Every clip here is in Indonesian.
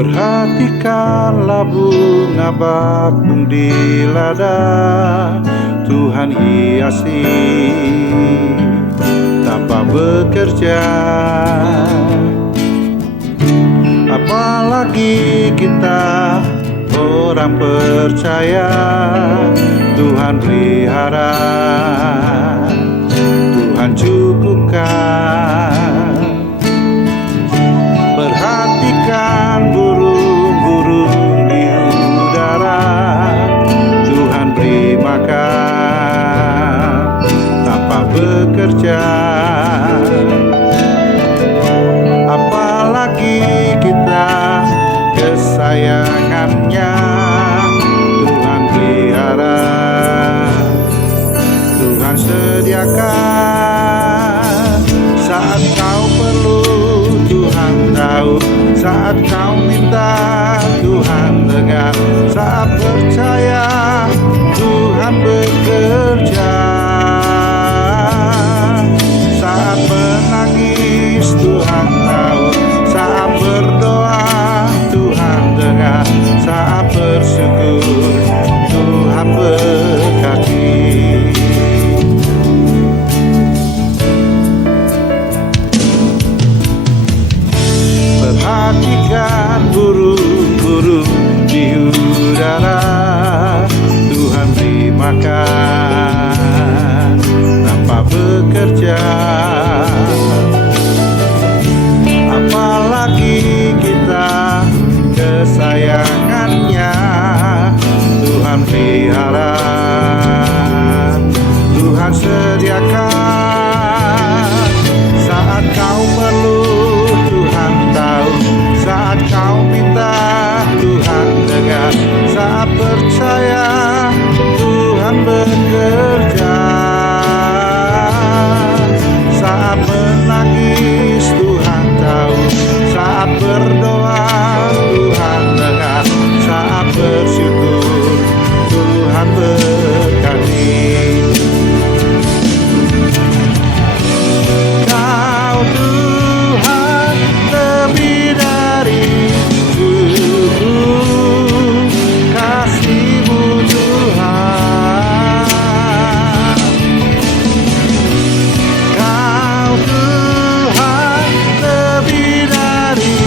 Perhatikanlah bunga bakung di lada, Tuhan hiasi tanpa bekerja. Apalagi kita orang percaya, Tuhan pelihara, Tuhan cukupkan. Perhatikan burung-burung di udara, Tuhan beri makan tanpa bekerja. Apalagi kita kesayangannya, Tuhan pelihara, Tuhan sediakan. Saat kau perlu, Tuhan tahu. Saat kau minta, Tuhan dengar. Saat percaya, Tuhan bekerja. Saat menangis, Tuhan tahu. Saat berdoa, Tuhan dengar. Saat bersyukur, Tuhan berkati. Perhatikan burung-burung di udara, Tuhan beri makan tanpa bekerja. Apalagi kita kesayangannya, Tuhan pelihara, Tuhan sediakan. Saat kau perlu, Tuhan tahu. Saat kau minta, Tuhan dengar. Saat percaya, Tuhan bekerja. Saat menangis, Tuhan tahu. Saat berdoa, Tuhan dengar. Saat bersyukur, Tuhan berkati. Kau Tuhan lebih dari cukup, kasih-Mu Tuhan. Kau Tuhan lebih dari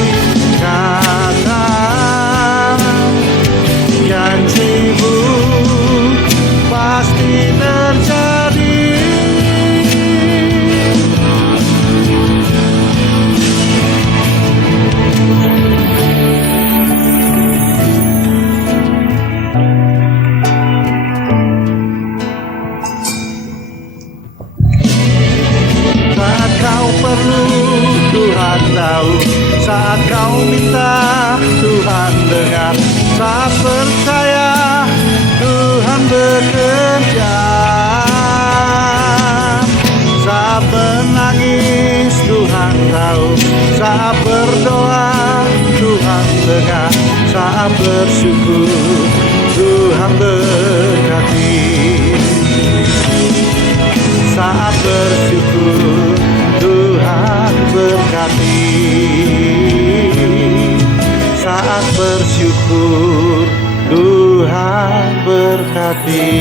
kata, janji-Mu pasti terjadi. Saat kau perlu, Tuhan tahu. Saat kau minta, Tuhan dengar. Saat percaya, Tuhan bekerja. Saat menangis, Tuhan tahu. Saat berdoa, Tuhan dengar. Saat bersyukur, Tuhan berkati. Saat bersyukur, Tuhan berkati. Saat bersyukur, Tuhan berkati.